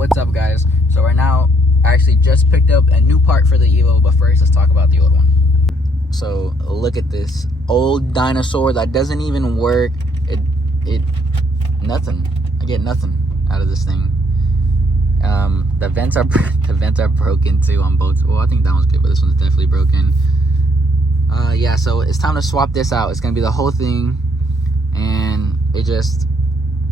what's up guys? So right now I actually just picked up a new part for the Evo, but first let's talk about the old one. So look at this old dinosaur that doesn't even work. It nothing. I get nothing out of this thing. The vents are broken too on both. Well, I think that one's good, but this one's definitely broken. Yeah, so it's time to swap this out. It's gonna be the whole thing, and it just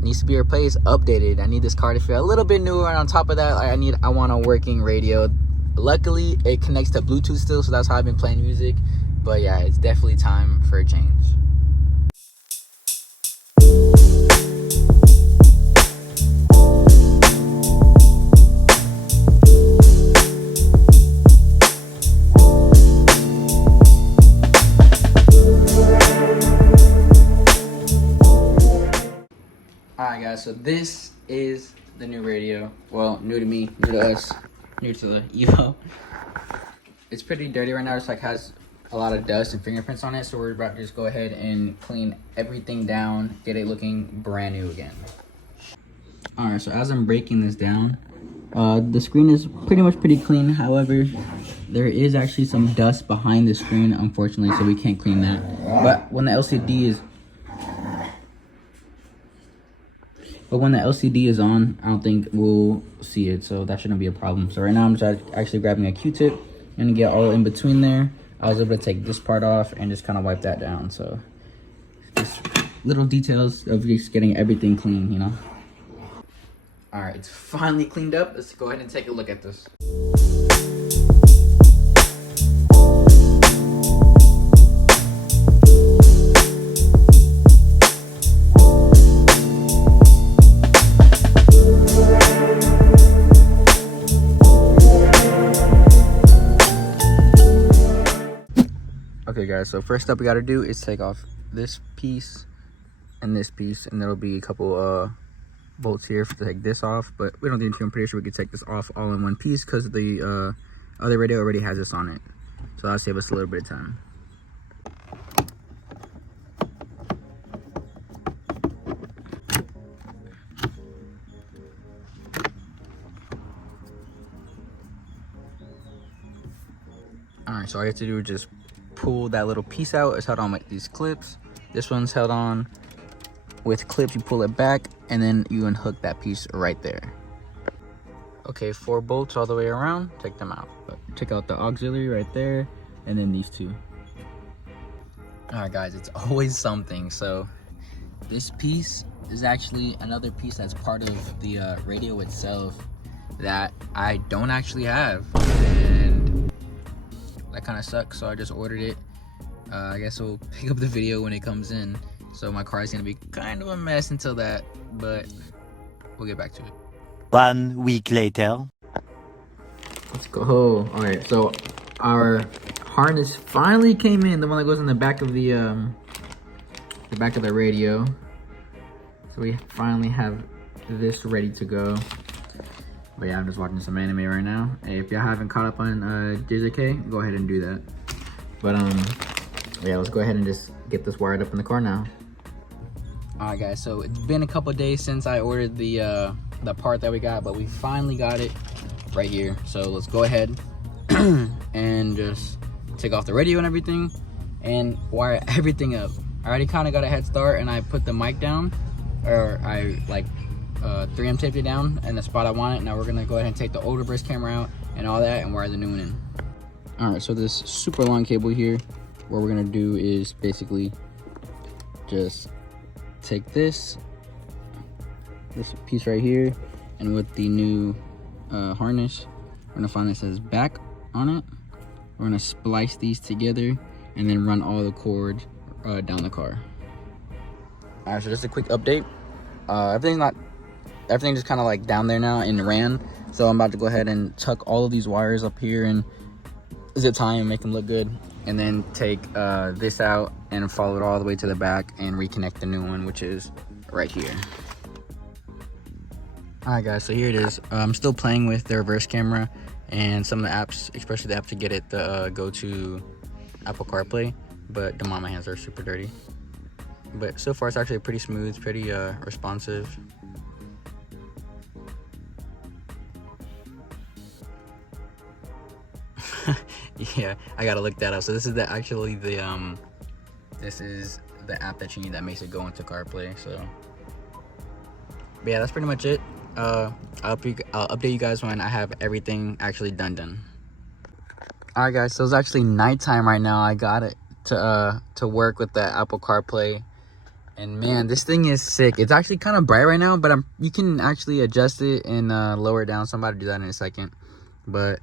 needs to be replaced, updated. I need this car to feel a little bit newer, and on top of that, I want a working radio. Luckily, it connects to Bluetooth still, so that's how I've been playing music. But yeah, it's definitely time for a change. Alright guys, so this is the new radio. Well, new to me, new to us, new to the Evo. It's pretty dirty right now. It's like has a lot of dust and fingerprints on it, so we're about to just go ahead and clean everything down, get it looking brand new again. Alright, so as I'm breaking this down, the screen is pretty clean. However, there is actually some dust behind the screen, unfortunately, so we can't clean that. But when the LCD is on, I don't think we'll see it, so that shouldn't be a problem. So right now I'm just actually grabbing a Q-tip and get all in between there. I was able to take this part off and just kind of wipe that down. So just little details of just getting everything clean, you know. All right, it's finally cleaned up. Let's go ahead and take a look at this. Okay guys, so first up we gotta do is take off this piece and this piece, and there'll be a couple bolts here to take this off, but we don't need to. I'm pretty sure we could take this off all in one piece because the other radio already has this on it, so that'll save us a little bit of time. Alright, so all you have to do is just pull that little piece out. It's held on with these clips. This one's held on with clips. You pull it back and then you unhook that piece right there. Okay, 4 bolts all the way around. Take them out. Take out the auxiliary right there, and then these 2. All right guys, it's always something. So this piece is actually another piece that's part of the radio itself that I don't actually have, and that kind of sucks, so I just ordered it. I guess we'll pick up the video when it comes in. So my car is gonna be kind of a mess until that, but we'll get back to it. 1 week later. Let's go. All right, so our harness finally came in, the one that goes in the back of the radio. So we finally have this ready to go. But yeah, I'm just watching some anime right now. Hey, if y'all haven't caught up on JJK, go ahead and do that. But yeah, let's go ahead and just get this wired up in the car now. All right, guys. So it's been a couple days since I ordered the part that we got, but we finally got it right here. So let's go ahead and just take off the radio and everything, and wire everything up. I already kind of got a head start, and I put the mic down, or I like 3M taped it down in the spot I want it. Now we're gonna go ahead and take the older burst camera out and all that and wire the new one in. All right, so this super long cable here, what we're gonna do is basically just take this piece right here, and with the new harness, we're gonna find this says back on it. We're gonna splice these together and then run all the cord down the car. All right, so just a quick update. Everything just kind of like down there now and ran. So I'm about to go ahead and tuck all of these wires up here and zip tie and make them look good, and then take this out and follow it all the way to the back and reconnect the new one, which is right here. All right guys, so here it is. I'm still playing with the reverse camera and some of the apps, especially the app to get it to go to Apple CarPlay, but the my hands are super dirty. But so far it's actually pretty smooth, pretty responsive. Yeah, I gotta look that up. So this is actually the this is the app that you need that makes it go into CarPlay. So but yeah, that's pretty much it. I'll update you guys when I have everything actually done. Alright guys, so it's actually nighttime right now. I got it to work with the Apple CarPlay. And man, this thing is sick. It's actually kind of bright right now, but you can actually adjust it and lower it down. So I'm about to do that in a second. But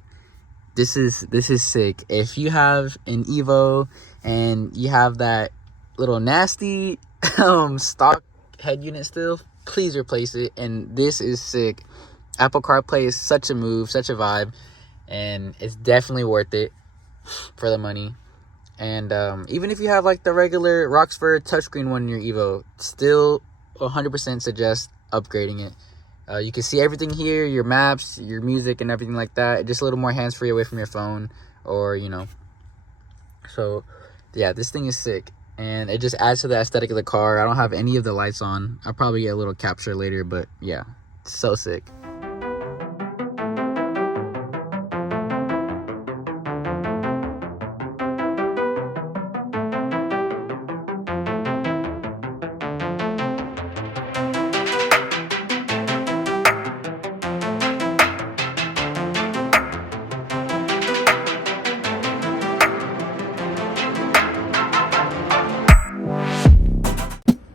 this is sick. If you have an Evo and you have that little nasty stock head unit still, please replace it. And this is sick. Apple CarPlay is such a move, such a vibe, and it's definitely worth it for the money. And even if you have like the regular Roxford touchscreen one in your Evo, still 100% suggest upgrading it. You can see everything here, your maps, your music, and everything like that. Just a little more hands-free away from your phone, or you know. So yeah, this thing is sick, and it just adds to the aesthetic of the car. I don't have any of the lights on. I'll probably get a little capture later, but yeah, it's so sick.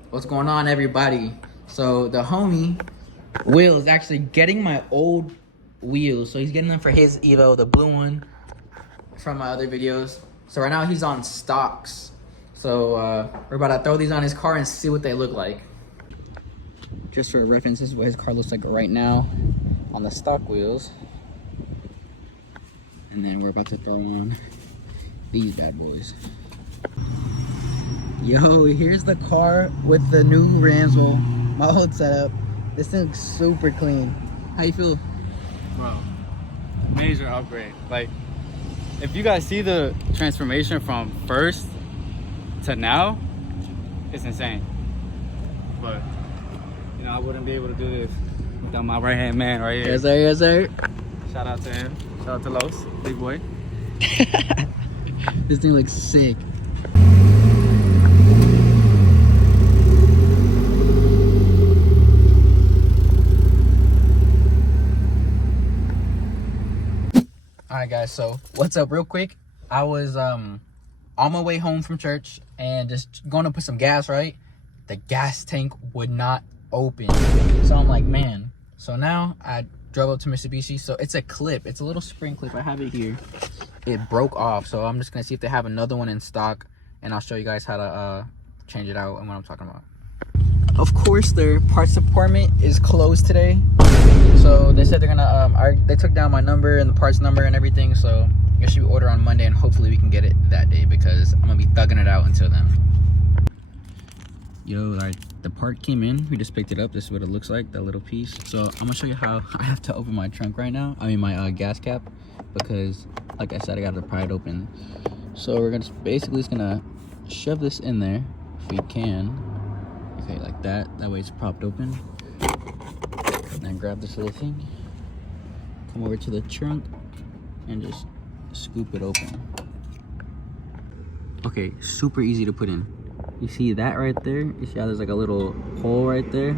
What's going on, everybody? So the homie Will is actually getting my old wheels. So he's getting them for his Evo, the blue one from my other videos. So right now he's on stocks. So we're about to throw these on his car and see what they look like. Just for reference, this is what his car looks like right now on the stock wheels. And then we're about to throw on these bad boys. Yo, here's the car with the new rims. Well, my old setup. This thing looks super clean. How you feel? Bro, major upgrade. Like, if you guys see the transformation from first to now, it's insane. But, you know, I wouldn't be able to do this without my right-hand man right here. Yes, sir. Yes, sir. Shout out to him. Shout out to Los, big boy. This thing looks sick. Alright guys, so what's up real quick? I was on my way home from church and just going to put some gas, right? The gas tank would not open. So I'm like, man. So now I drove up to Mitsubishi. So it's a clip. It's a little spring clip. I have it here. It broke off. So I'm just going to see if they have another one in stock. And I'll show you guys how to change it out and what I'm talking about. Of course, their parts department is closed today. So they said they're gonna they took down my number and the parts number and everything, so I should order on Monday and hopefully we can get it that day because I'm gonna be thugging it out until then. Yo, alright, the part came in. We just picked it up. This is what it looks like, that little piece. So I'm gonna show you how I have to open my trunk right now. I mean my gas cap, because like I said, I got to pry it open. So we're basically just gonna shove this in there if we can. Okay, like that. That way it's propped open. And then grab this little thing, come over to the trunk, and just scoop it open. Okay, super easy to put in. You see that right there? You see how there's like a little hole right there?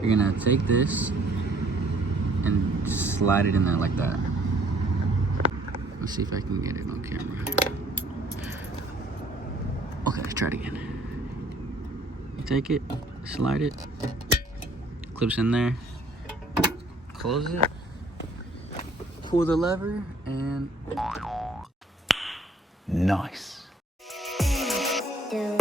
You're gonna take this and slide it in there like that. Let's see if I can get it on camera. Okay, let's try it again. You take it, slide it, clips in there, close it, pull the lever, and Nice. Do